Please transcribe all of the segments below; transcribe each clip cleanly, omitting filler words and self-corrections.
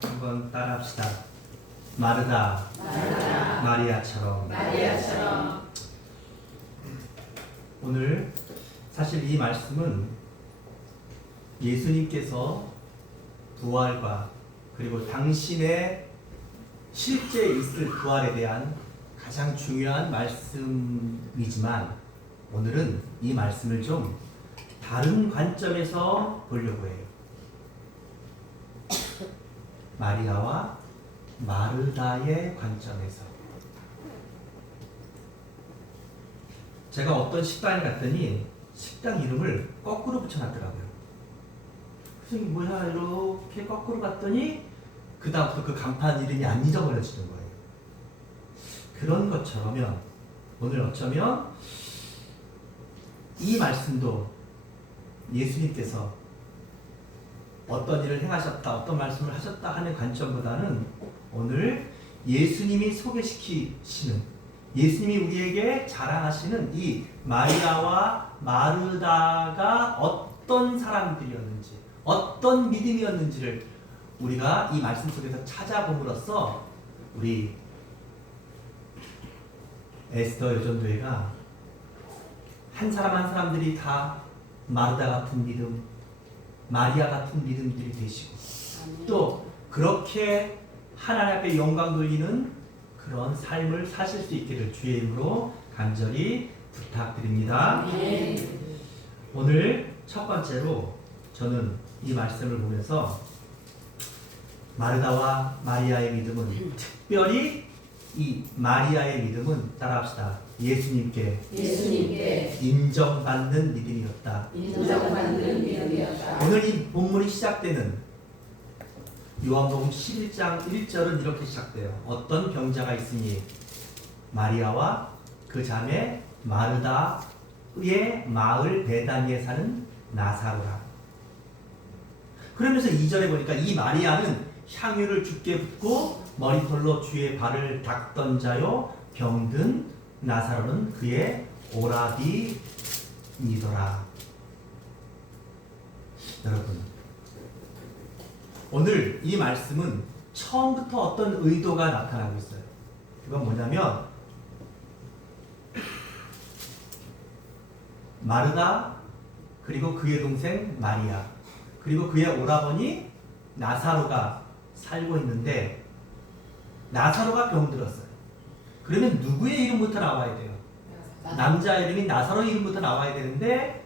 한번 따라합시다. 마르다, 마리아처럼. 오늘 사실 이 말씀은 예수님께서 부활과 그리고 당신의 실제 있을 부활에 대한 가장 중요한 말씀이지만 오늘은 이 말씀을 좀 다른 관점에서 보려고 해요. 마리아와 마르다의 관점에서. 제가 어떤 식당에 갔더니 식당 이름을 거꾸로 붙여놨더라고요. 그래서 이게 뭐야 이렇게 거꾸로 봤더니 그 다음부터 그 간판 이름이 안 잊어버려지는 거예요. 그런 것처럼 오늘 어쩌면 이 말씀도 예수님께서 어떤 일을 행하셨다, 어떤 말씀을 하셨다 하는 관점보다는 오늘 예수님이 소개시키시는, 예수님이 우리에게 자랑하시는 이 마리아와 마르다가 어떤 사람들이었는지, 어떤 믿음이었는지를 우리가 이 말씀 속에서 찾아봄으로써 우리 에스더 여전도회가 한 사람 한 사람들이 다 마르다 같은 믿음, 마리아 같은 믿음들이 되시고 또 그렇게 하나님 앞에 영광 돌리는 그런 삶을 사실 수 있기를 주의 이름으로 간절히 부탁드립니다. 오늘 첫 번째로 저는 이 말씀을 보면서 마르다와 마리아의 믿음은, 특별히 이 마리아의 믿음은 따라합시다. 예수님께 인정받는 믿음이었다. 오늘 이 본문이 시작되는 요한복음 11장 1절은 이렇게 시작돼요. 어떤 병자가 있으니 마리아와 그 자매 마르다의 마을 베다니에 사는 나사로라. 그러면서 2절에 보니까 이 마리아는 향유를 주께 붓고 머리털로 주의 발을 닦던 자요 병든 나사로는 그의 오라비니더라. 여러분, 오늘 이 말씀은 처음부터 어떤 의도가 나타나고 있어요. 그건 뭐냐면 마르다, 그리고 그의 동생 마리아, 그리고 그의 오라버니 나사로가 살고 있는데 나사로가 병들었어요. 그러면 누구의 이름부터 나와야 돼요? 남자 이름인 나사로 이름부터 나와야 되는데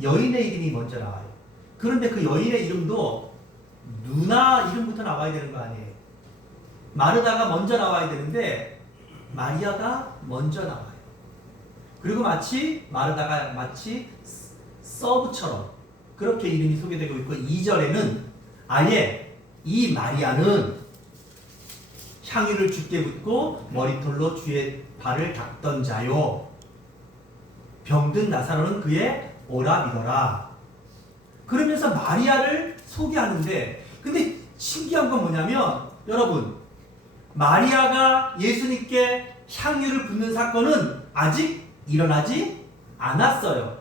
여인의 이름이 먼저 나와요. 그런데 그 여인의 이름도 누나 이름부터 나와야 되는 거 아니에요? 마르다가 먼저 나와야 되는데 마리아가 먼저 나와요. 그리고 마르다가 마치 서브처럼 그렇게 이름이 소개되고 있고, 2절에는 아예 이 마리아는 향유를 주께 붓고 머리털로 주의 발을 닦던 자요 병든 나사로는 그의 오라비더라. 그러면서 마리아를 소개하는데, 근데 신기한 건 뭐냐면 여러분, 마리아가 예수님께 향유를 붓는 사건은 아직 일어나지 않았어요.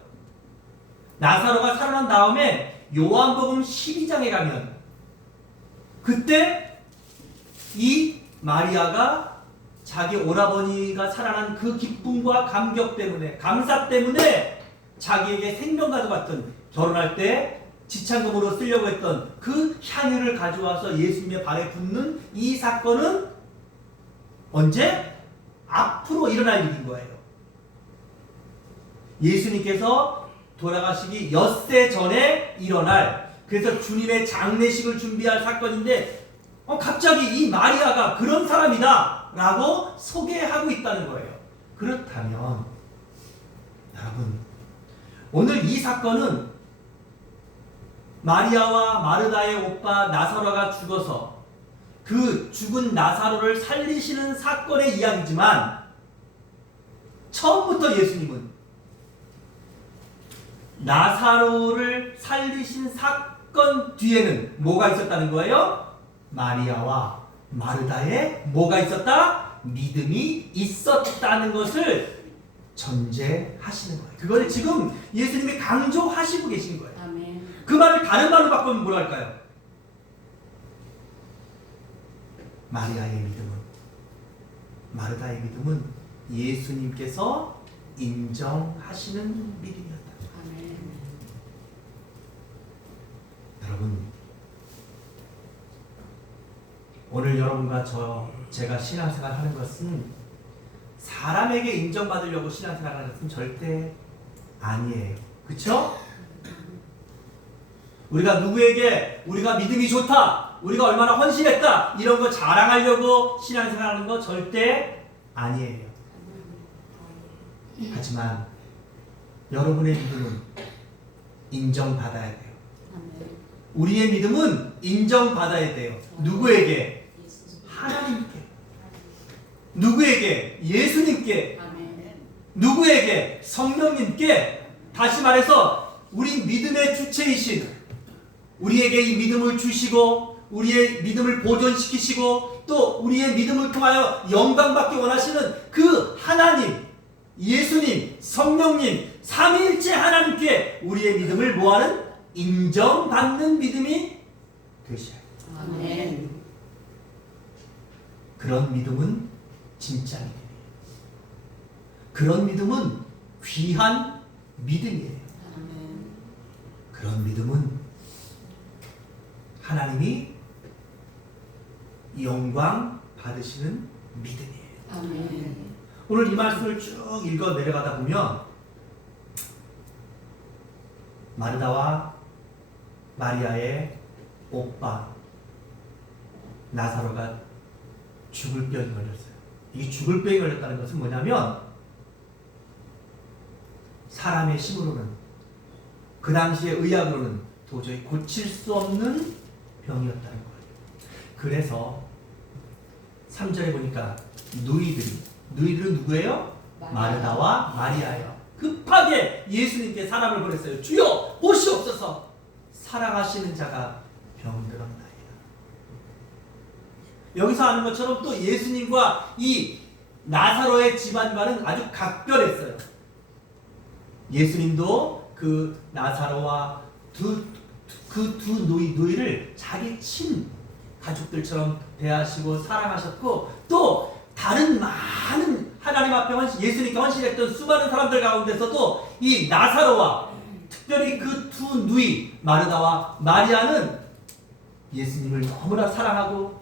나사로가 살아난 다음에 요한복음 12장에 가면 그때 이 마리아가 자기 오라버니가 살아난 그 기쁨과 감격 때문에, 감사 때문에 자기에게 생명과도 같은, 결혼할 때 지창금으로 쓰려고 했던 그 향유를 가져와서 예수님의 발에 붓는 이 사건은 언제? 앞으로 일어날 일인 거예요. 예수님께서 돌아가시기 엿새 전에 일어날, 그래서 주님의 장례식을 준비할 사건인데 갑자기 이 마리아가 그런 사람이다 라고 소개하고 있다는 거예요. 그렇다면 여러분, 오늘 이 사건은 마리아와 마르다의 오빠 나사로가 죽어서 그 죽은 나사로를 살리시는 사건의 이야기지만, 처음부터 예수님은 나사로를 살리신 사건 뒤에는 뭐가 있었다는 거예요? 마리아와 마르다의 뭐가 있었다? 믿음이 있었다는 것을 전제하시는 거예요. 그걸 지금 예수님이 강조하시고 계신 거예요. 아멘. 그 말을 다른 말로 바꾸면 뭐랄까요? 마리아의 믿음은, 마르다의 믿음은 예수님께서 인정하시는 믿음이었다. 아멘. 여러분, 오늘 여러분과 제가 신앙생활 하는 것은 사람에게 인정받으려고 신앙생활 하는 것은 절대 아니에요. 그쵸? 우리가 누구에게 우리가 믿음이 좋다, 우리가 얼마나 헌신했다, 이런 거 자랑하려고 신앙생활 하는 거 절대 아니에요. 하지만 여러분의 믿음은 인정받아야 돼요. 우리의 믿음은 인정받아야 돼요. 누구에게? 하나님께. 누구에게? 예수님께. 누구에게? 성령님께. 다시 말해서 우리 믿음의 주체이신, 우리에게 이 믿음을 주시고 우리의 믿음을 보존시키시고 또 우리의 믿음을 통하여 영광받기 원하시는 그 하나님, 예수님, 성령님, 삼위일체 하나님께 우리의 믿음을 뭐하는? 인정받는 믿음이 되셔야 해요. 아멘. 그런 믿음은 진짜 믿음이에요. 그런 믿음은 귀한 믿음이에요. 아멘. 그런 믿음은 하나님이 영광 받으시는 믿음이에요. 아멘. 오늘 이 말씀을 쭉 읽어 내려가다 보면 마르다와 마리아의 오빠 나사로가 죽을 병이 걸렸어요. 이 죽을 병이 걸렸다는 것은 뭐냐면 사람의 힘으로는, 그 당시의 의학으로는 도저히 고칠 수 없는 병이었다는 거예요. 그래서 3절에 보니까 누이들은 누구예요? 마르다와 마리아예요. 급하게 예수님께 사람을 보냈어요. 주여 보시옵소서, 사랑하시는 자가 병들었나이다. 여기서 아는 것처럼 또 예수님과 이 나사로의 집안과는 아주 각별했어요. 예수님도 그 나사로와 그 두 누이를 자기 친 가족들처럼 대하시고 사랑하셨고, 또 다른 많은 하나님 앞에 예수님께 헌신했던 수많은 사람들 가운데서도 이 나사로와 특별히 그 두 누이 마르다와 마리아는 예수님을 너무나 사랑하고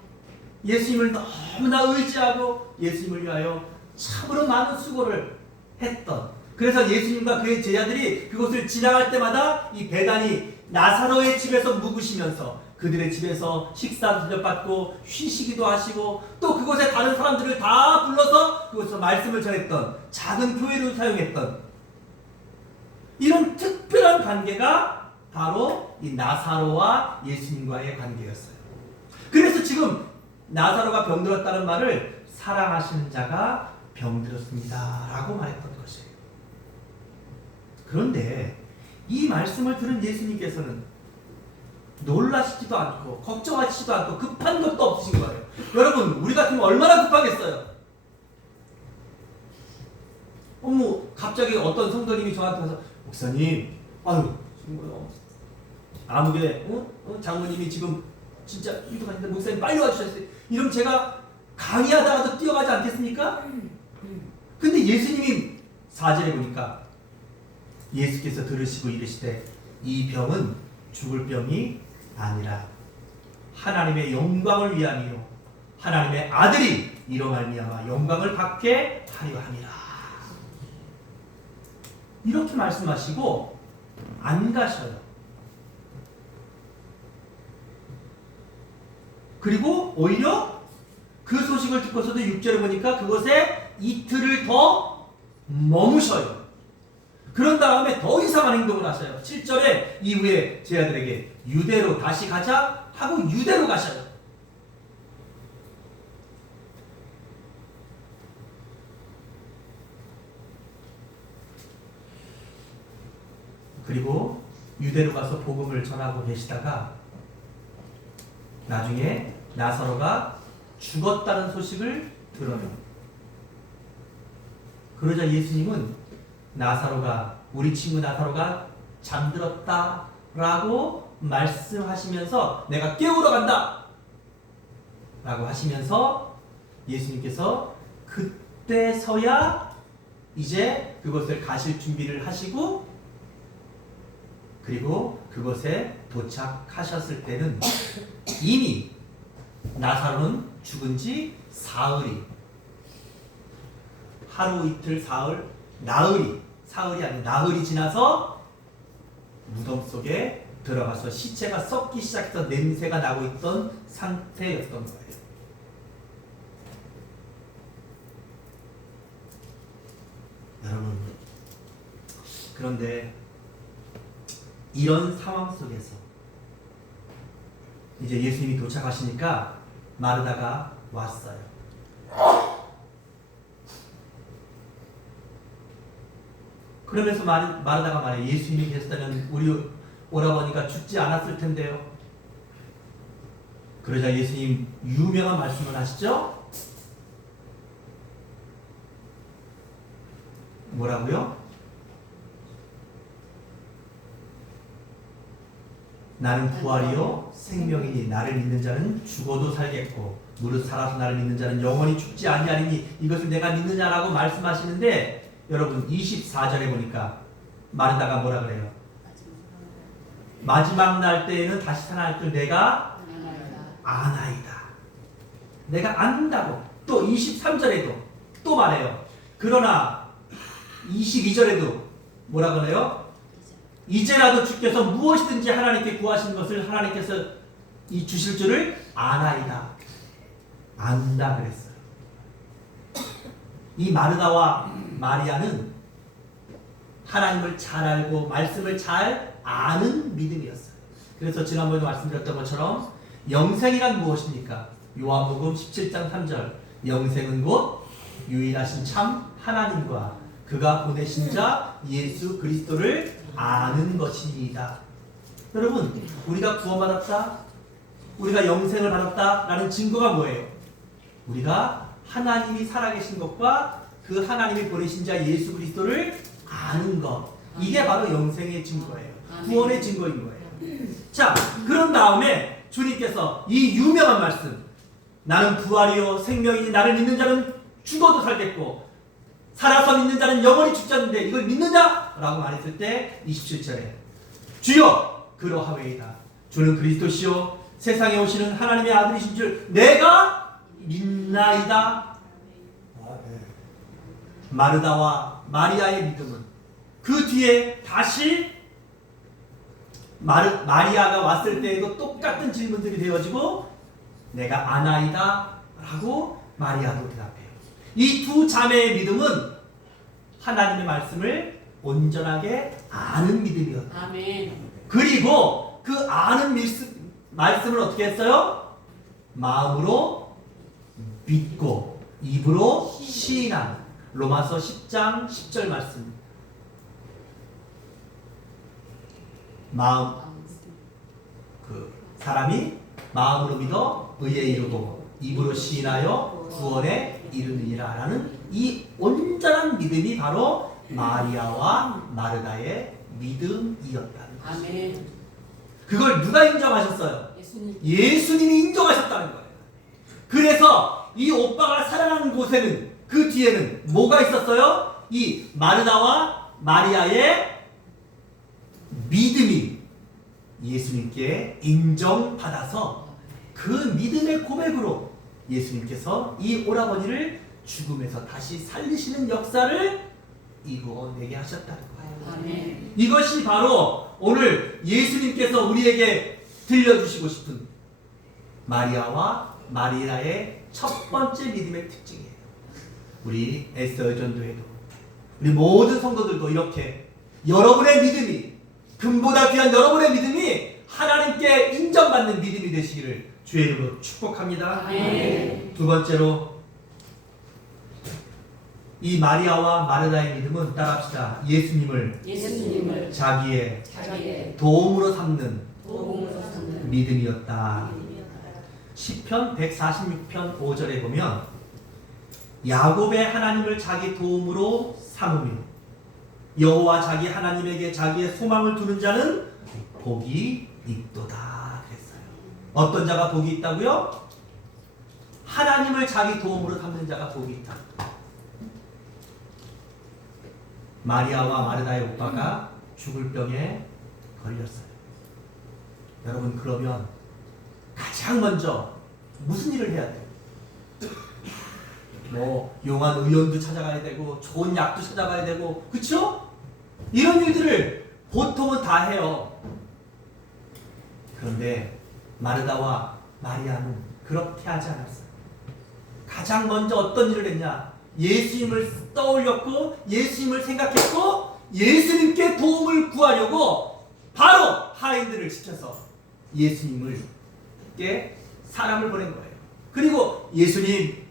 예수님을 너무나 의지하고 예수님을 위하여 참으로 많은 수고를 했던, 그래서 예수님과 그의 제자들이 그곳을 지나갈 때마다 이 베다니 나사로의 집에서 묵으시면서 그들의 집에서 식사도 대접받고 쉬시기도 하시고 또 그곳에 다른 사람들을 다 불러서 그곳에서 말씀을 전했던 작은 교회를 사용했던 이런 특별한 관계가 바로 이 나사로와 예수님과의 관계였어요. 그래서 지금 나사로가 병들었다는 말을 사랑하시는 자가 병들었습니다 라고 말했던 것이에요. 그런데 이 말씀을 들은 예수님께서는 놀라시지도 않고 걱정하시지도 않고 급한 것도 없으신 거예요. 여러분, 우리 같으면 얼마나 급하겠어요? 갑자기 어떤 성도님이 저한테 와서 목사님, 아무개 장모님이 지금 진짜 위독하신데 목사님 빨리 와주셨어요. 이러면 제가 강의하다가도 뛰어가지 않겠습니까? 근데 예수님이 4절에 보니까 예수께서 들으시고 이르시되 이 병은 죽을 병이 아니라 하나님의 영광을 위함이요 하나님의 아들이 이로 말미암아 영광을 받게 하려 함이라. 이렇게 말씀하시고 안 가셔요. 그리고 오히려 그 소식을 듣고서도 6절에 보니까 그곳에 이틀을 더 머무셔요. 그런 다음에 더 이상한 행동을 하셔요. 7절에 이후에 제자들에게 유대로 다시 가자 하고 유대로 가셔요. 그리고 유대로 가서 복음을 전하고 계시다가 나중에 나사로가 죽었다는 소식을 들어요. 그러자 예수님은 우리 친구 나사로가 잠들었다라고 말씀하시면서 내가 깨우러 간다. 라고 하시면서 예수님께서 그때서야 이제 그곳을 가실 준비를 하시고 그리고 그곳에 도착하셨을 때는 이미 나사로는 죽은 지 사흘이 하루 이틀 사흘 사흘이 아니라 나흘이 지나서 무덤 속에 들어가서 시체가 썩기 시작해서 냄새가 나고 있던 상태였던 거예요. 여러분, 그런데 이런 상황 속에서 이제 예수님이 도착하시니까 마르다가 왔어요. 그러면서 마르다가 말해, 예수님이 계셨다면 우리 오라버니가 죽지 않았을 텐데요. 그러자 예수님 유명한 말씀을 하시죠. 뭐라고요? 나는 부활이요 생명이니 나를 믿는 자는 죽어도 살겠고 무릇 살아서 나를 믿는 자는 영원히 죽지 아니하리니 이것을 내가 믿느냐라고 말씀하시는데, 여러분 24절에 보니까 마르다가 뭐라 그래요? 마지막 날 때에는 다시 살아날 줄 내가 아나이다. 내가 안다고. 또 23절에도 또 말해요. 그러나 22절에도 뭐라 그래요? 이제라도 주께서 무엇이든지 하나님께 구하신 것을 하나님께서 이 주실 줄을 아나이다. 안다 그랬어요. 이 마르다와 마리아는 하나님을 잘 알고 말씀을 잘 아는 믿음이었어요. 그래서 지난번에 말씀드렸던 것처럼 영생이란 무엇입니까? 요한복음 17장 3절 영생은 곧 유일하신 참 하나님과 그가 보내신 자 예수 그리스도를 아는 것입니다. 여러분, 우리가 구원받았다, 우리가 영생을 받았다라는 증거가 뭐예요? 우리가 하나님이 살아계신 것과 그 하나님이 보내신 자 예수 그리스도를 아는 것, 이게 바로 영생의 증거예요. 구원의 증거인 거예요. 자, 그런 다음에 주님께서 이 유명한 말씀, 나는 부활이요 생명이니 나를 믿는 자는 죽어도 살겠고 살아서 믿는 자는 영원히 죽지 않는데 이걸 믿느냐? 라고 말했을 때 27절에 주여 그러하웨이다. 주는 그리스도시요 세상에 오시는 하나님의 아들이신 줄 내가 믿나이다. 마르다와 마리아의 믿음은 그 뒤에 다시 마리아가 왔을 때에도 똑같은 질문들이 되어지고 내가 아나이다 라고 마리아도 대답해요. 이 두 자매의 믿음은 하나님의 말씀을 온전하게 아는 믿음이었다. 아멘. 그리고 그 아는 말씀을 어떻게 했어요? 마음으로 믿고 입으로 시인하는 로마서 10장 10절 말씀. 사람이 마음으로 믿어 의에 이르고 입으로 시인하여 구원에 이르느니라 라는 이 온전한 믿음이 바로 마리아와 마르다의 믿음이었다는 거예요. 아멘. 그걸 누가 인정하셨어요? 예수님. 예수님이 인정하셨다는 거예요. 그래서 이 오빠가 살아나는 곳에는 그 뒤에는 뭐가 있었어요? 이 마르다와 마리아의 믿음이 예수님께 인정받아서 그 믿음의 고백으로 예수님께서 이 오라버니를 죽음에서 다시 살리시는 역사를 이루어내게 하셨다는 거예요. 아멘. 이것이 바로 오늘 예수님께서 우리에게 들려주시고 싶은 마리아와 마리아의 첫 번째 믿음의 특징이에요. 우리 에스더 전도회도 우리 모든 성도들도 이렇게 여러분의 믿음이, 금보다 귀한 여러분의 믿음이 하나님께 인정받는 믿음이 되시기를 주의 이름으로 축복합니다. 아멘. 두 번째로 이 마리아와 마르다의 믿음은 따라합시다. 예수님을 자기의 도움으로 삼는 도움으로 삼는 믿음이었다. 시편 146편 5절에 보면 야곱의 하나님을 자기 도움으로 삼으며 여호와 자기 하나님에게 자기의 소망을 두는 자는 복이 있도다 그랬어요. 어떤 자가 복이 있다고요? 하나님을 자기 도움으로 삼는 자가 복이 있다. 마리아와 마르다의 오빠가 죽을 병에 걸렸어요. 여러분, 그러면 가장 먼저 무슨 일을 해야 돼요? 뭐 용한 의원도 찾아가야 되고 좋은 약도 찾아가야 되고, 그쵸? 이런 일들을 보통은 다 해요. 그런데 마르다와 마리아는 그렇게 하지 않았어요. 가장 먼저 어떤 일을 했냐? 예수님을 떠올렸고 예수님을 생각했고 예수님께 도움을 구하려고 바로 하인들을 시켜서 예수님께 사람을 보낸 거예요. 그리고 예수님,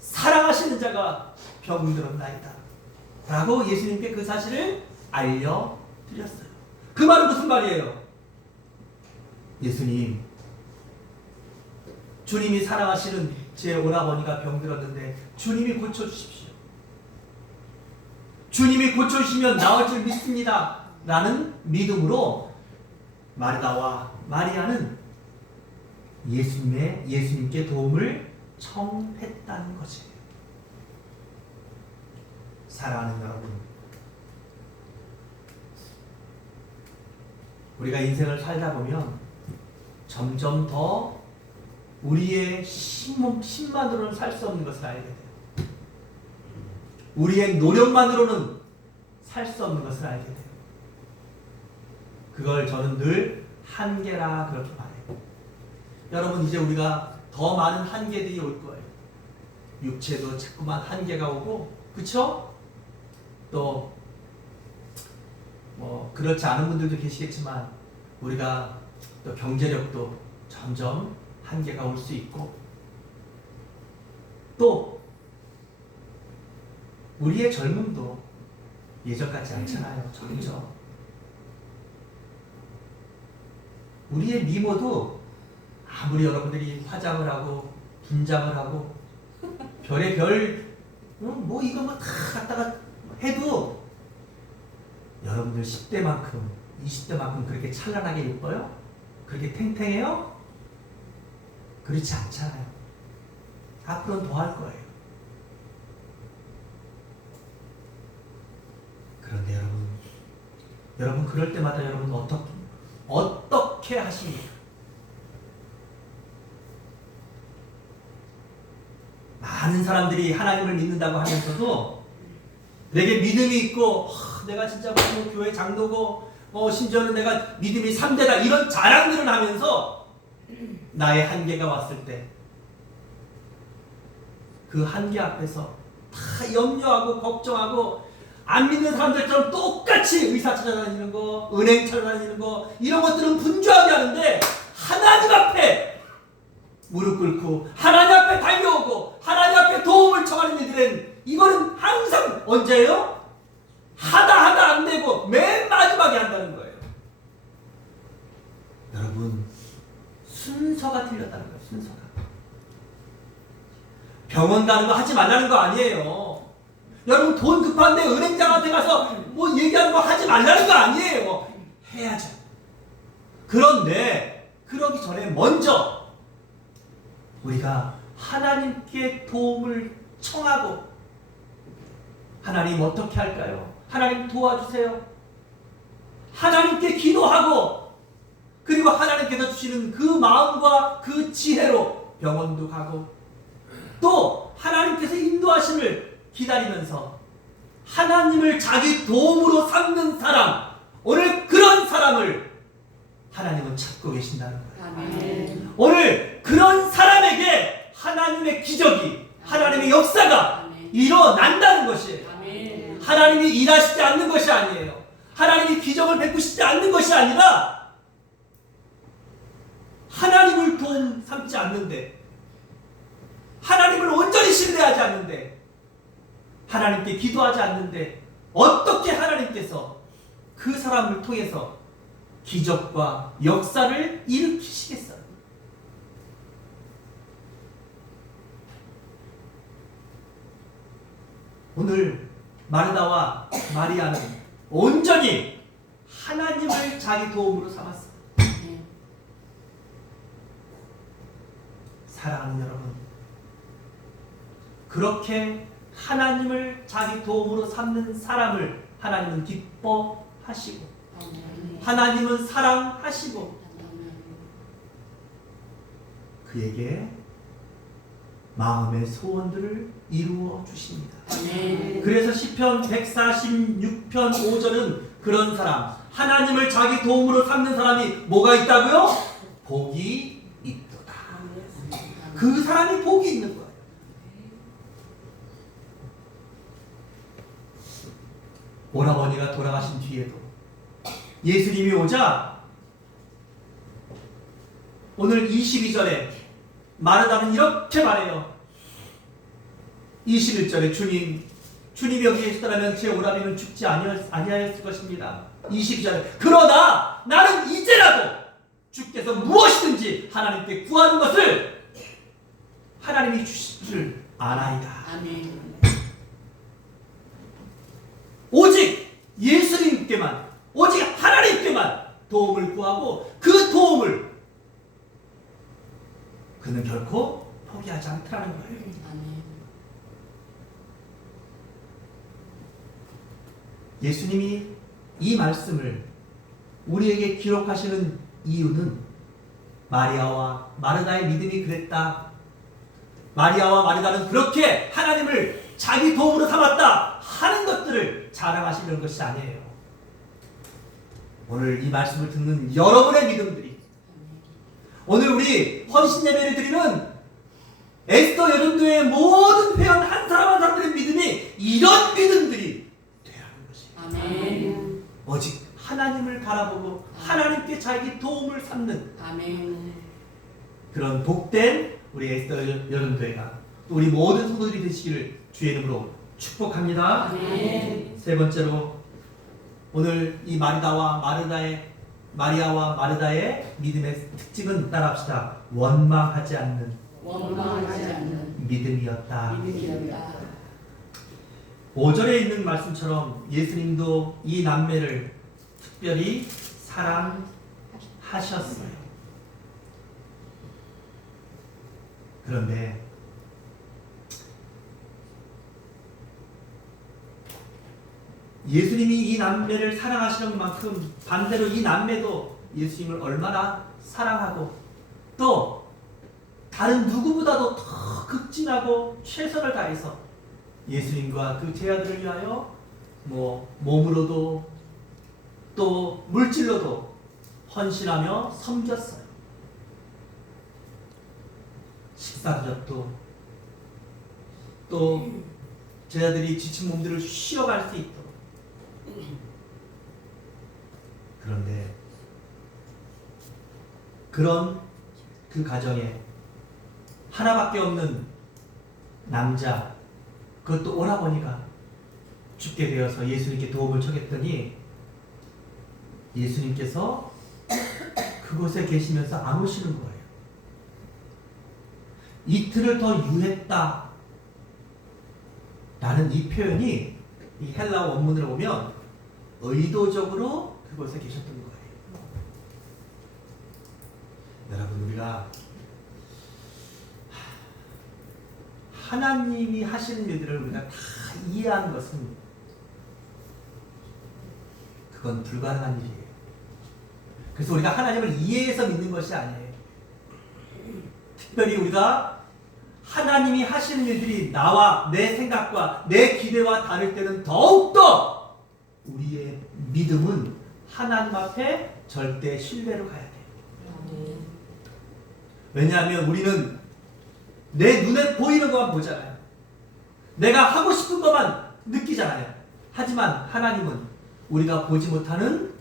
사랑하시는 자가 병들었나이다 라고 예수님께 그 사실을 알려드렸어요. 그 말은 무슨 말이에요? 예수님, 주님이 사랑하시는 제 오라버니가 병들었는데 주님이 고쳐주십시오. 주님이 고쳐주시면 나을 줄 믿습니다 라는 믿음으로 마르다와 마리아는 예수님께 도움을 청했다는 것이에요. 사랑하는 여러분, 우리가 인생을 살다 보면 점점 더 우리의 힘만으로는 살 수 없는 것을 알게 돼요. 우리의 노력만으로는 살 수 없는 것을 알게 돼요. 그걸 저는 늘 한계라 그렇게 말해요. 여러분, 이제 우리가 더 많은 한계들이 올 거예요. 육체도 자꾸만 한계가 오고, 그쵸? 또 뭐 그렇지 않은 분들도 계시겠지만 우리가 또 경제력도 점점 한계가 올 수 있고, 또 우리의 젊음도 예전 같지 않잖아요. 점점 우리의 미모도 아무리 여러분들이 화장을 하고 분장을 하고 별의 별 뭐 이거 뭐 다 갖다가 해도 여러분들 10대만큼 20대만큼 그렇게 찬란하게 예뻐요? 그렇게 탱탱해요? 그렇지 않잖아요. 앞으로는 더 할 거예요. 그런데 여러분 그럴 때마다 여러분 어떻게 하십니까? 많은 사람들이 하나님을 믿는다고 하면서도 내게 믿음이 있고 내가 진짜 뭐 교회 장로고 심지어는 내가 믿음이 3대다 이런 자랑들을 하면서 나의 한계가 왔을 때 그 한계 앞에서 다 염려하고 걱정하고 안 믿는 사람들처럼 똑같이 의사 찾아다니는 거, 은행 찾아다니는 거 이런 것들은 분주하게 하는데 하나님 앞에 무릎 꿇고 하나님 앞에 달려오고 하나님 앞에 도움을 청하는 일들은 이거는 항상 언제예요? 하다 안 되고 맨 마지막에 한다는 거예요. 여러분, 순서가 틀렸다는 거예요. 순서가. 병원 가는 거 하지 말라는 거 아니에요. 여러분 돈 급한데 은행장한테 가서 뭐 얘기하는 거 하지 말라는 거 아니에요. 해야죠. 그런데 그러기 전에 먼저 우리가 하나님께 도움을 청하고, 하나님 어떻게 할까요? 하나님 도와주세요. 하나님께 기도하고, 그리고 하나님께서 주시는 그 마음과 그 지혜로 병원도 가고, 또 하나님께서 인도하심을 기다리면서 하나님을 자기 도움으로 삼는 사람, 오늘 그런 사람을 하나님은 찾고 계신다는 거예요. 아멘. 오늘 그런 사람에게 하나님의 기적이, 하나님의 역사가 일어난다는 것이에요. 아멘. 하나님이 일하시지 않는 것이 아니에요. 하나님이 기적을 베푸시지 않는 것이 아니라 하나님을 도움 삼지 않는데, 하나님을 온전히 신뢰하지 않는데, 하나님께 기도하지 않는데 어떻게 하나님께서 그 사람을 통해서 기적과 역사를 일으키시겠어요? 오늘 마르다와 마리아는 온전히 하나님을 자기 도움으로 삼았어요. 네. 사랑하는 여러분, 그렇게 하나님을 자기 도움으로 삼는 사람을 하나님은 기뻐하시고 하나님은 사랑하시고 그에게 마음의 소원들을 이루어 주십니다. 그래서 시편 146편 5절은 그런 사람, 하나님을 자기 도움으로 삼는 사람이 뭐가 있다고요? 복이 있도다. 그 사람이 복이 있는 거예요. 오라버니가 돌아가신 뒤에도 예수님이 오자 오늘 22절에 마르다는 이렇게 말해요. 21절에 주님이 여기 계시더라면 제 오라비는 죽지 아니하였을 것입니다. 22절에 그러나 나는 이제라도 주께서 무엇이든지 하나님께 구하는 것을 하나님이 주실 줄 아나이다. 아멘. 오직 예수님께만, 오직 하나님께만 도움을 구하고 그 도움을 그는 결코 포기하지 않더라는 거예요. 아멘. 예수님이 이 말씀을 우리에게 기록하시는 이유는 마리아와 마르다의 믿음이 그랬다. 마리아와 마르다는 그렇게 하나님을 자기 도움으로 삼았다 하는 것들을 자랑하시려는 것이 아니에요. 오늘 이 말씀을 듣는 여러분의 믿음들이, 오늘 우리 헌신 예배를 드리는 에스더 여전도의 모든 회원 한 사람 한 사람들의 믿음이 이런 믿음들이 되라는 것이에요. 아멘. 오직 하나님을 바라보고 하나님께 자기 도움을 삼는 아멘. 그런 복된 우리 에스더 여전도회가 또 우리 모든 성도들이 되시기를 주의 이름으로 축복합니다. 아멘. 세 번째로 오늘 이 마리아와 마르다의 믿음의 특징은 따라합시다. 원망하지 않는 원망하지 않는 믿음이었다. 믿음이었다. 5절에 있는 말씀처럼 예수님도 이 남매를 특별히 사랑하셨어요. 그런데 예수님이 이 남매를 사랑하시는 만큼 반대로 이 남매도 예수님을 얼마나 사랑하고 또 다른 누구보다도 더 극진하고 최선을 다해서 예수님과 그 제자들을 위하여 몸으로도 또 물질로도 헌신하며 섬겼어요. 식사 대접도 또 제자들이 지친 몸들을 쉬어갈 수 있도록. 그런데 그런 그 가정에 하나밖에 없는 남자, 그것도 오라버니가 죽게 되어서 예수님께 도움을 청했더니 예수님께서 그곳에 계시면서 안 오시는 거예요. 이틀을 더 유했다 라는 이 표현이 이 헬라 원문을 보면 의도적으로 그곳에 계셨던 거예요. 여러분, 우리가 하나님이 하시는 일들을 우리가 다 이해하는 것은 그건 불가능한 일이에요. 그래서 우리가 하나님을 이해해서 믿는 것이 아니에요. 특별히 우리가 하나님이 하시는 일들이 나와 내 생각과 내 기대와 다를 때는 더욱더 우리의 믿음은 하나님 앞에 절대 신뢰로 가야 돼요. 왜냐하면 우리는 내 눈에 보이는 것만 보잖아요. 내가 하고 싶은 것만 느끼잖아요. 하지만 하나님은 우리가 보지 못하는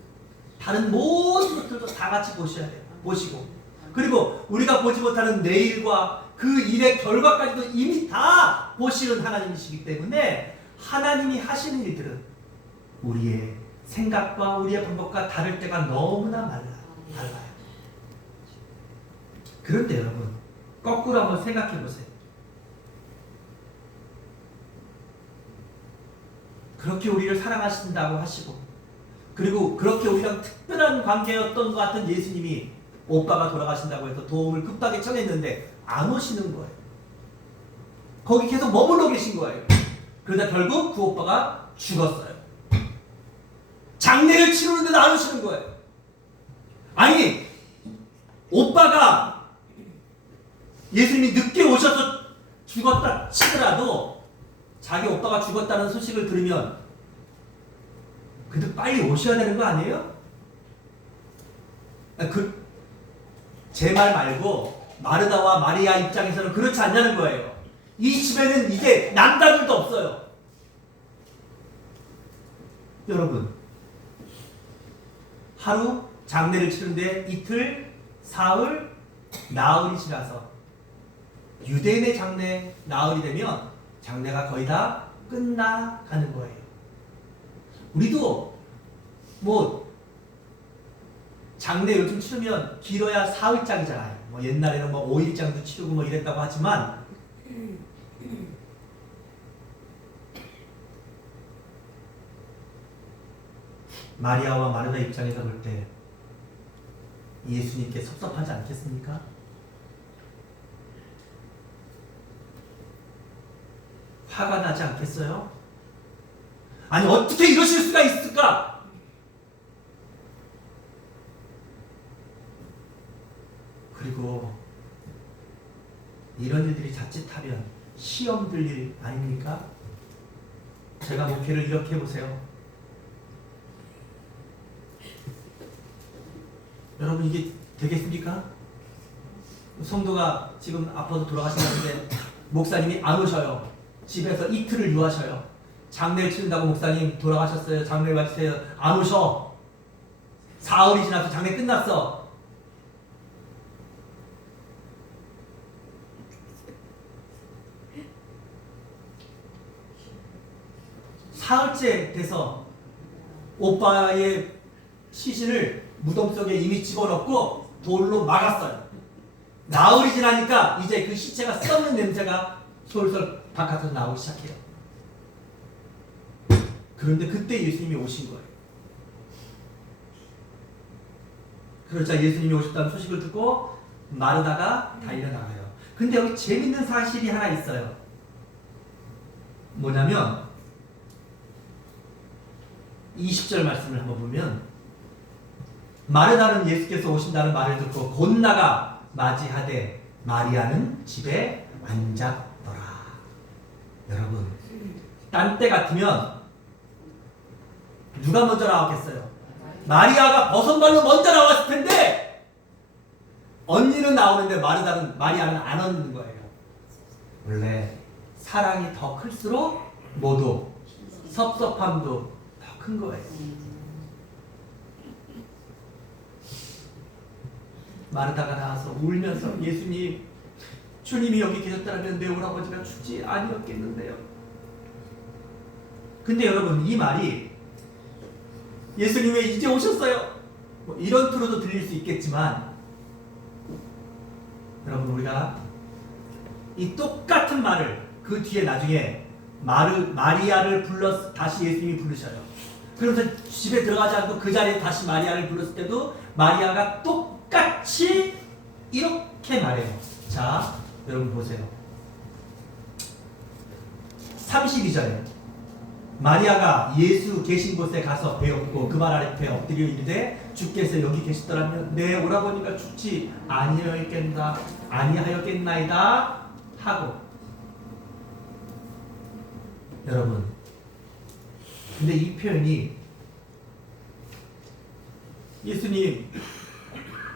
다른 모든 것들도 다 같이 보셔야 돼요. 보시고, 그리고 우리가 보지 못하는 내일과 그 일의 결과까지도 이미 다 보시는 하나님이시기 때문에 하나님이 하시는 일들은 우리의 생각과 우리의 방법과 다를 때가 너무나 달라요. 그런데 여러분, 거꾸로 한번 생각해 보세요. 그렇게 우리를 사랑하신다고 하시고, 그리고 그렇게 우리랑 특별한 관계였던 것 같은 예수님이 오빠가 돌아가신다고 해서 도움을 급하게 청했는데 안 오시는 거예요. 거기 계속 머물러 계신 거예요. 그러다 결국 그 오빠가 죽었어요. 장례를 치르는데도 안 오시는 거예요. 아니, 오빠가 예수님이 늦게 오셔서 죽었다 치더라도 자기 오빠가 죽었다는 소식을 들으면 그래도 빨리 오셔야 되는 거 아니에요? 제 말 말고 마르다와 마리아 입장에서는 그렇지 않냐는 거예요. 이 집에는 이제 남자들도 없어요. 여러분, 하루 장례를 치르는데 이틀, 사흘, 나흘이 지나서 유대인의 장례, 나흘이 되면 장례가 거의 다 끝나가는 거예요. 우리도 뭐 장례 요즘 치르면 길어야 사흘장이잖아요. 뭐 옛날에는 뭐 5일장도 치르고 뭐 이랬다고 하지만 마리아와 마르다 입장에서 볼 때 예수님께 섭섭하지 않겠습니까? 화가 나지 않겠어요? 아니 어떻게 이러실 수가 있을까? 그리고 이런 일들이 자칫하면 시험 들 일 아닙니까? 제가 목회를 이렇게 해보세요. 여러분 이게 되겠습니까? 성도가 지금 아파서 돌아가신다는데 목사님이 안 오셔요. 집에서 이틀을 유하셔요. 장례를 치른다고 목사님 돌아가셨어요. 장례를 마치세요. 안 오셔. 사흘이 지나서 장례 끝났어. 사흘째 돼서 오빠의 시신을 무덤 속에 이미 집어넣고 돌로 막았어요. 나흘이 지나니까 이제 그 시체가 썩는 냄새가 솔솔 바깥으로 나오기 시작해요. 그런데 그때 예수님이 오신 거예요. 그러자 예수님이 오셨다는 소식을 듣고 마르다가 달려나가요. 근데 여기 재밌는 사실이 하나 있어요. 뭐냐면 20절 말씀을 한번 보면 마르다는 예수께서 오신다는 말을 듣고 곧 나가 맞이하되 마리아는 집에 앉았더라. 여러분, 딴 때 같으면 누가 먼저 나왔겠어요? 마리아가 버선발로 먼저 나왔을 텐데 언니는 나오는데 마리아는 안 얻는 거예요. 원래 사랑이 더 클수록 모두 섭섭함도 더 큰 거예요. 마르다가 나와서 울면서 예수님, 주님이 여기 계셨다면 내 오라버지가 죽지 아니었겠는데요. 근데 여러분 이 말이 예수님 왜 이제 오셨어요? 뭐 이런 투로도 들릴 수 있겠지만 여러분 우리가 이 똑같은 말을 그 뒤에 나중에 마리아를 불러서 다시 예수님이 부르셔요. 그러면서 집에 들어가지 않고 그 자리에 다시 마리아를 불렀을 때도 마리아가 똑같이 이렇게 말해요. 자, 여러분 보세요. 32절에 마리아가 예수 계신 곳에 가서 배웠고 그 말 아래 엎드려 이르되 주께서 여기 계시더라면 내 오라버니가 죽지 아니하였겠나이다 하고. 여러분, 근데 이 표현이 예수님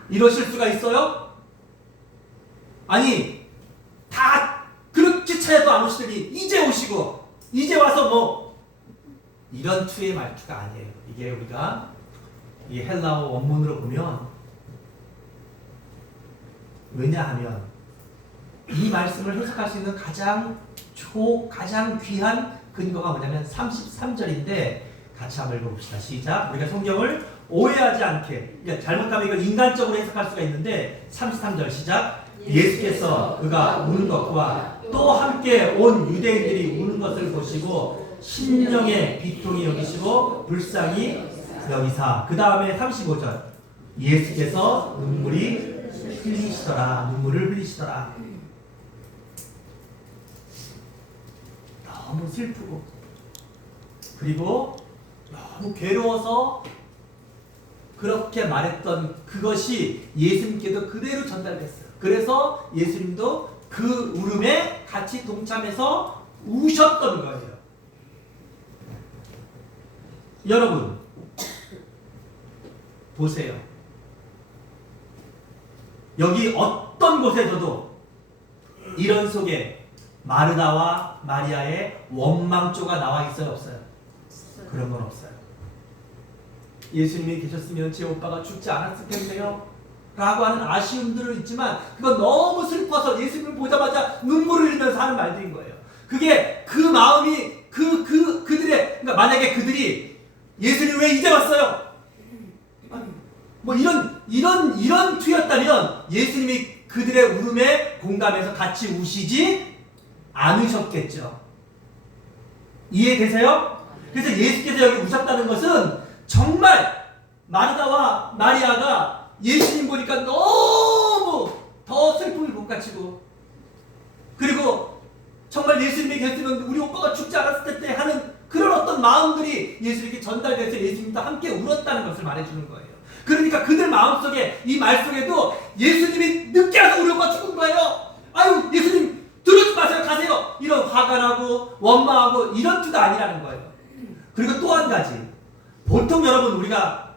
이러실 수가 있어요? 아니 다 그렇게 차려도 안 오시더니 이제 오시고 이제 와서 뭐 이런 투의 말투가 아니에요. 이게 우리가 이 헬라어 원문으로 보면 왜냐하면 이 말씀을 해석할 수 있는 가장 귀한 근거가 뭐냐면 33절인데 같이 한번 읽어봅시다. 시작. 우리가 성경을 오해하지 않게, 그러니까 잘못하면 이걸 인간적으로 해석할 수가 있는데 33절 시작. 예수께서 그가 우는 것과 또 함께 온 유대인들이 우는 것을 보시고 심령의 비통이 여기시고 불쌍히 여기사. 그 다음에 35절 예수께서 눈물을 흘리시더라. 너무 슬프고 그리고 너무 괴로워서 그렇게 말했던 그것이 예수님께도 그대로 전달됐어요. 그래서 예수님도 그 울음에 같이 동참해서 우셨던 거예요. 여러분 보세요. 여기 어떤 곳에서도 이런 속에 마르다와 마리아의 원망조가 나와 있어요, 없어요? 그런 건 없어요. 예수님이 계셨으면 제 오빠가 죽지 않았을 텐데요 라고 하는 아쉬움들은 있지만 그건 너무 슬퍼서 예수님을 보자마자 눈물을 흘리면서 하는 말들인 거예요. 그게 그 마음이 그들의, 그러니까 만약에 그들이 예수님 왜 이제 왔어요? 뭐 이런 투였다면 예수님이 그들의 울음에 공감해서 같이 우시지 않으셨겠죠. 이해되세요? 그래서 예수께서 여기 우셨다는 것은 정말 마르다와 마리아가 예수님 보니까 너무 더 슬픔을 복받치고 그리고 정말 예수님이 계셨으면 우리 오빠가 죽지 않았을 텐데 하는 그런 어떤 마음들이 예수님께 전달돼서 예수님과 함께 울었다는 것을 말해주는 거예요. 그러니까 그들 마음속에 이 말 속에도 예수님이 늦게 와서 우리 오빠 죽은 거예요. 아유 예수님 들어오지 마세요. 가세요. 이런 화가 나고 원망하고 이런 뜻도 아니라는 거예요. 그리고 또 한 가지 보통 여러분 우리가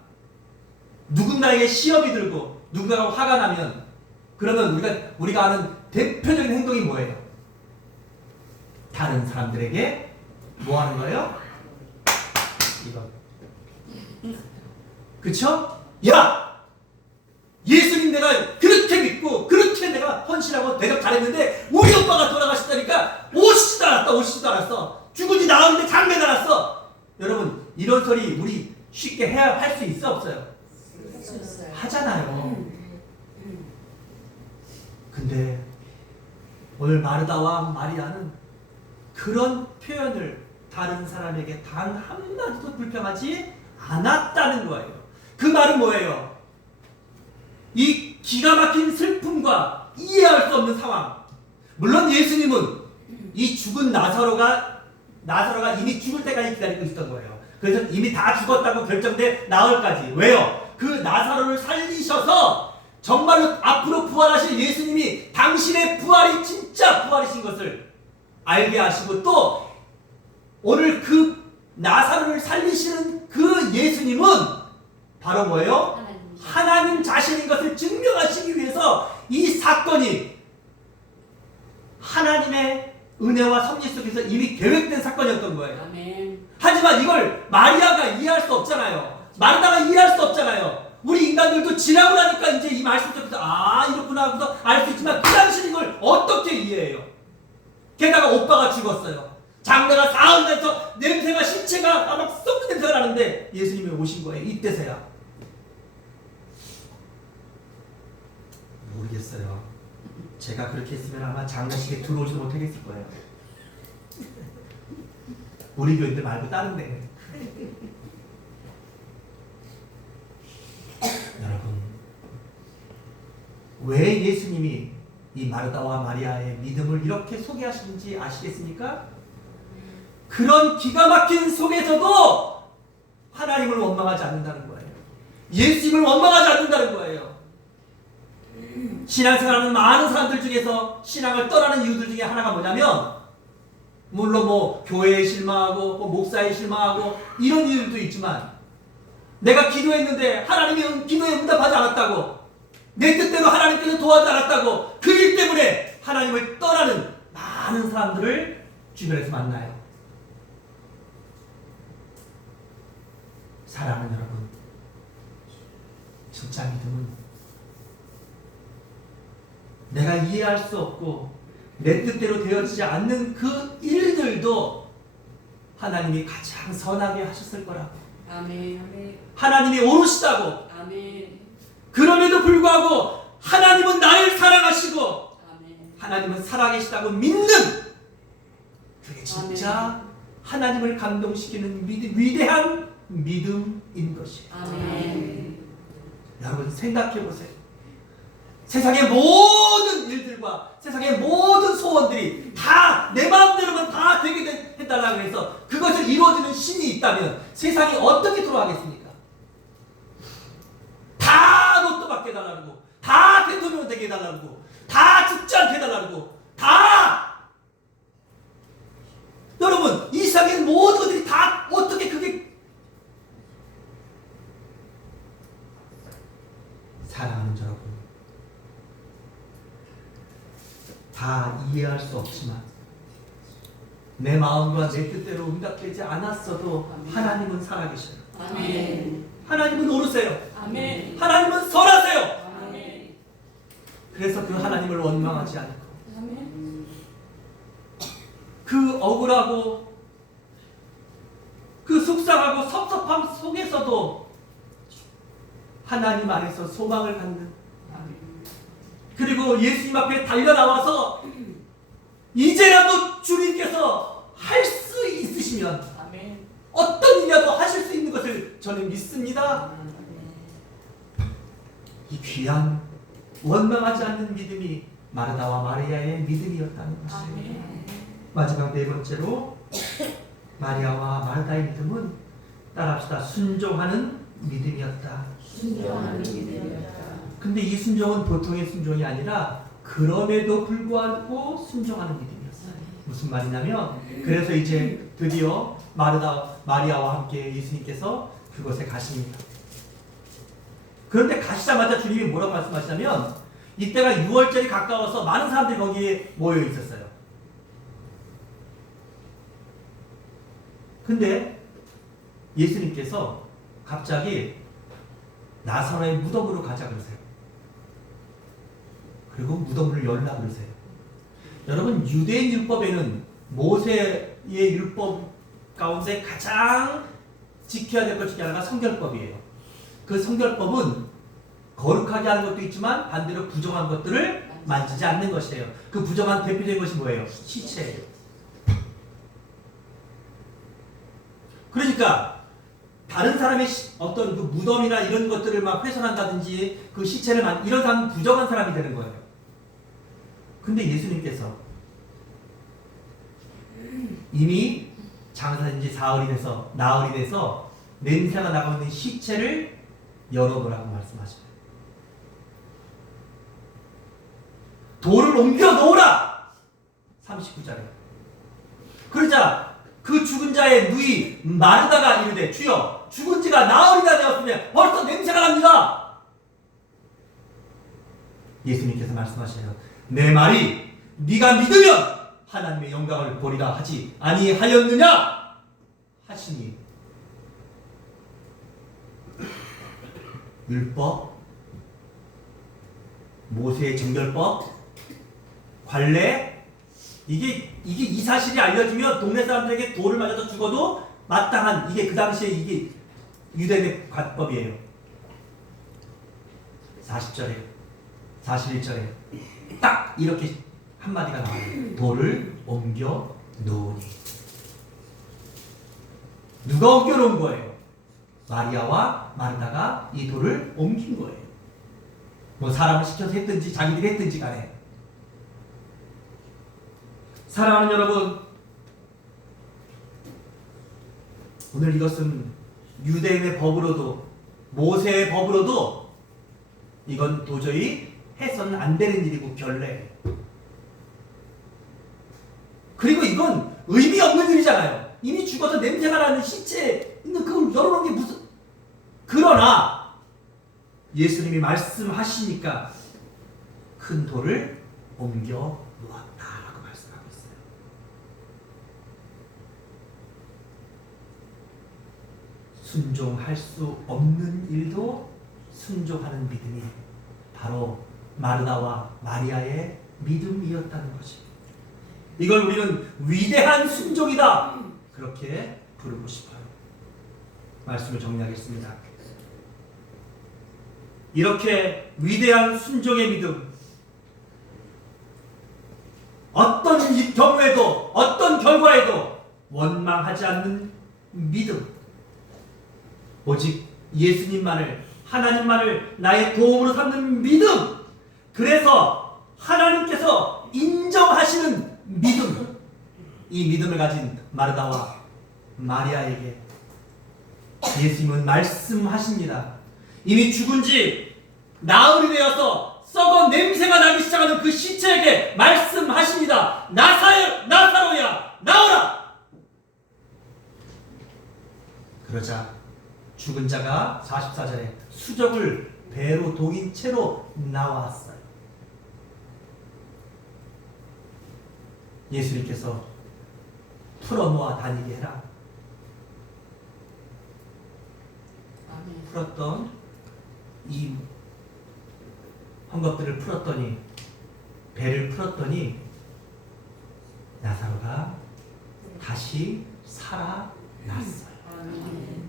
누군가에게 시험이 들고 누군가가 화가 나면 그러면 우리가 하는 대표적인 행동이 뭐예요? 다른 사람들에게 뭐 하는 거예요? 이거. 그쵸? 야! 예수님 내가 그렇게 믿고 그렇게 내가 헌신하고 대접 잘했는데 우리 오빠가 돌아가셨다니까 오시지도 않았어. 죽은지 나왔는데 장례 나갔어. 여러분 이런 소리 우리 쉽게 할 수 있어 없어요? 하잖아요. 근데 오늘 마르다와 마리아는 그런 표현을 다른 사람에게 단 한마디도 불평하지 않았다는 거예요. 그 말은 뭐예요? 이 기가 막힌 슬픔과 이해할 수 없는 상황. 물론 예수님은 이 죽은 나사로가 이미 죽을 때까지 기다리고 있었던 거예요. 그래서 이미 다 죽었다고 결정돼 나흘까지. 왜요? 그 나사로를 살리셔서 정말로 앞으로 부활하실 예수님이 당신의 부활이 진짜 부활이신 것을 알게 하시고 또 오늘 그 나사로를 살리시는 그 예수님은 바로 뭐예요? 하나님 자신인 것을 증명하시기 위해서 이 사건이 하나님의 은혜와 섭리 속에서 이미 계획된 사건이었던 거예요. 아멘. 하지만 이걸 마리아가 이해할 수 없잖아요. 마르다가 이해할 수 없잖아요. 우리 인간들도 지나고 나니까 이제 이 말씀 속에서 이렇구나 하고서 알 수 있지만 그 당시는 이걸 어떻게 이해해요? 게다가 오빠가 죽었어요. 장례가 사흘에서 냄새가 신체가 막 썩는 냄새가 나는데 예수님이 오신 거예요. 이때서야. 모르겠어요. 제가 그렇게 했으면 아마 장례식에 들어오지도 못하겠을 거예요. 우리 교인들 말고 다른 데. 여러분 왜 예수님이 이 마르다와 마리아의 믿음을 이렇게 소개하시는지 아시겠습니까? 그런 기가 막힌 속에서도 하나님을 원망하지 않는다는 거예요. 예수님을 원망하지 않는다는 거예요. 신앙생활하는 많은 사람들 중에서 신앙을 떠나는 이유들 중에 하나가 뭐냐면 물론 뭐 교회에 실망하고 뭐 목사에 실망하고 이런 이유도 있지만 내가 기도했는데 하나님이 기도에 응답하지 않았다고 내 뜻대로 하나님께서 도와주지 않았다고 그 일 때문에 하나님을 떠나는 많은 사람들을 주변에서 만나요. 사랑하는 여러분, 진짜 믿음은 내가 이해할 수 없고 내 뜻대로 되어지지 않는 그 일들도 하나님이 가장 선하게 하셨을 거라고. 아멘. 하나님이 오르시다고. 아멘. 그럼에도 불구하고 하나님은 나를 사랑하시고 아멘. 하나님은 살아계시다고 믿는 그게 진짜 아멘. 하나님을 감동시키는 위대한 믿음인 것이에요. 아멘. 여러분 생각해 보세요. 세상의 모든 일들과 세상의 모든 소원들이 다 내 마음대로만 다 되게 해달라고 있다면 세상이 어떻게 돌아가겠습니까? 다 로또 받게 해달라고, 다 대통령 되게 해달라고, 다 죽지 않게 해달라고, 다! 여러분, 이 세상에 모든 것들이 다 어떻게 그게 사랑하는 여러분, 다 이해할 수 없지만 내 마음과 내 뜻대로 응답되지 않았어도 하나님은 살아계셔요. 아멘. 하나님은 오르세요. 아멘. 하나님은 설하세요. 아멘. 그래서 그 하나님을 원망하지 않고 아멘. 그 억울하고 그 속상하고 섭섭함 속에서도 하나님 안에서 소망을 갖는, 그리고 예수님 앞에 달려나와서 이제라도 주님께서 할 수 있으시면 아멘. 어떤 일이라도 하실 수 있는 것을 저는 믿습니다. 이 귀한 원망하지 않는 믿음이 마르다와 마리아의 믿음이었다는 것이에요. 아멘. 마지막 네 번째로 마리아와 마르다의 믿음은 따라합시다. 순종하는 믿음이었다. 순종하는 믿음이었다. 근데 이 순종은 보통의 순종이 아니라 그럼에도 불구하고 순종하는 믿음이었어요. 무슨 말이냐면, 그래서 이제 드디어 마리아와 함께 예수님께서 그곳에 가십니다. 그런데 가시자마자 주님이 뭐라고 말씀하시냐면, 이때가 6월절이 가까워서 많은 사람들이 거기에 모여 있었어요. 근데 예수님께서 갑자기 나사로의 무덤으로 가자 그러세요. 그리고 무덤을 열라 그러세요. 여러분, 유대인 율법에는 모세의 율법 가운데 가장 지켜야 될 것 중에 하나가 성결법이에요. 그 성결법은 거룩하게 하는 것도 있지만 반대로 부정한 것들을 만지지 않는 것이에요. 그 부정한 대표적인 것이 뭐예요? 시체예요. 그러니까 다른 사람의 어떤 그 무덤이나 이런 것들을 막 훼손한다든지 그 시체를 이런 사람은 부정한 사람이 되는 거예요. 근데 예수님께서 이미 장사된 지 나흘이 돼서 냄새가 나고 있는 시체를 열어보라고 말씀하셔요. 돌을 옮겨 놓으라! 39절에. 그러자 그 죽은 자의 누이 마르다가 이르되, 주여, 죽은 지가 나흘이나 되었으면 벌써 냄새가 납니다. 예수님께서 말씀하셔요. 내 말이 네가 믿으면 하나님의 영광을 보리라 하지 아니하였느냐 하시니, 율법, 모세의 정결법, 관례, 이게 이 사실이 알려지면 동네 사람들에게 돌을 맞아서 죽어도 마땅한, 이게 그 당시에 이게 유대인의 관법이에요. 40절에 41절에 딱 이렇게 한마디가 나와요. 돌을 옮겨 놓으니. 누가 옮겨 놓은 거예요? 마리아와 마르다가 이 돌을 옮긴 거예요. 뭐 사람을 시켜서 했든지 자기들이 했든지 간에. 사랑하는 여러분, 오늘 이것은 유대인의 법으로도 모세의 법으로도 이건 도저히 해서는 안 되는 일이고 결례예요. 그리고 이건 의미 없는 일이잖아요. 이미 죽어서 냄새가 나는 시체에 있는 그걸 열어놓은 게 무슨. 그러나 예수님이 말씀하시니까 큰 돌을 옮겨 놓았다라고 말씀하고 있어요. 순종할 수 없는 일도 순종하는 믿음이 바로 마르다와 마리아의 믿음이었다는 것입니다. 이걸 우리는 위대한 순종이다, 그렇게 부르고 싶어요. 말씀을 정리하겠습니다. 이렇게 위대한 순종의 믿음, 어떤 경우에도 어떤 결과에도 원망하지 않는 믿음, 오직 예수님만을, 하나님만을 나의 도움으로 삼는 믿음, 그래서 하나님께서 인정하시는 믿음, 이 믿음을 가진 마르다와 마리아에게 예수님은 말씀하십니다. 이미 죽은 지 나흘이 되어서 썩어 냄새가 나기 시작하는 그 시체에게 말씀하십니다. 나사로야 나오라. 그러자 죽은 자가 44절에 수적을 배로 동인 채로 나왔어요. 예수님께서 풀어놓아 다니게 해라. 아멘. 풀었던 이 헝겊들을 풀었더니, 배를 풀었더니 나사로가 다시 살아났어요. 아멘.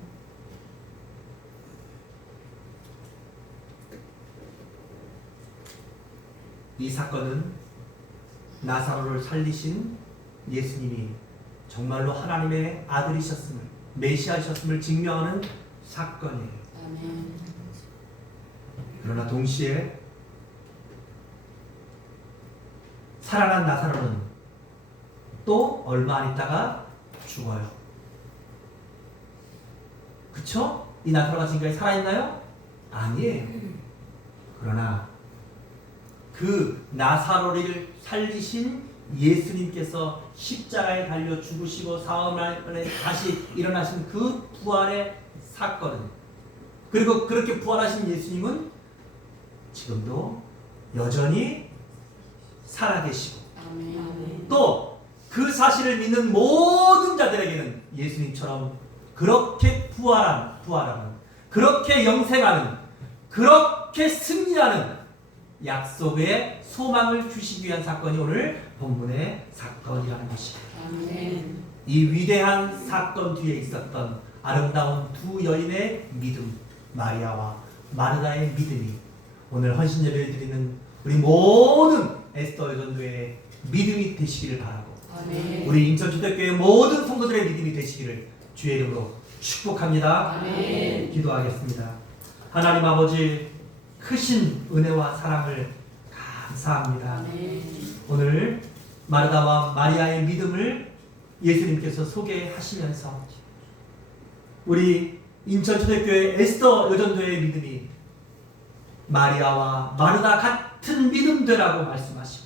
이 사건은 나사로를 살리신 예수님이 정말로 하나님의 아들이셨음을, 메시아이셨음을 증명하는 사건이에요. 아멘. 그러나 동시에 살아난 나사로는 또 얼마 안 있다가 죽어요. 그쵸? 이 나사로가 지금까지 살아있나요? 아니에요. 그러나 그 나사로를 살리신 예수님께서 십자가에 달려 죽으시고 사흘 만에 다시 일어나신 그 부활의 사건은, 그리고 그렇게 부활하신 예수님은 지금도 여전히 살아계시고, 아멘. 또 그 사실을 믿는 모든 자들에게는 예수님처럼 그렇게 부활하는, 그렇게 영생하는, 그렇게 승리하는 약속의 소망을 주시기 위한 사건이 오늘 본문의 사건이라는 것입니다. 아멘. 이 위대한 사건 뒤에 있었던 아름다운 두 여인의 믿음, 마리아와 마르다의 믿음이 오늘 헌신 예배를 드리는 우리 모든 에스더 여전도의 믿음이 되시기를 바라고, 아멘. 우리 인천초대교회 모든 성도들의 믿음이 되시기를 주의 이름으로 축복합니다. 아멘. 기도하겠습니다. 하나님 아버지, 크신 은혜와 사랑을 감사합니다. 아멘. 오늘 마르다와 마리아의 믿음을 예수님께서 소개하시면서 우리 인천초대교회 에스더 여전도의 믿음이 마리아와 마르다 같은 믿음되라고 말씀하시고,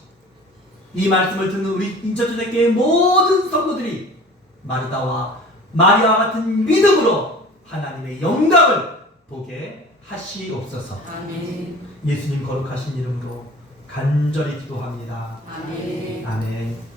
이 말씀을 듣는 우리 인천초대교회 모든 성도들이 마르다와 마리아와 같은 믿음으로 하나님의 영광을 보게 하시옵소서. 아멘. 예수님 거룩하신 이름으로 간절히 기도합니다. 아멘. 아멘.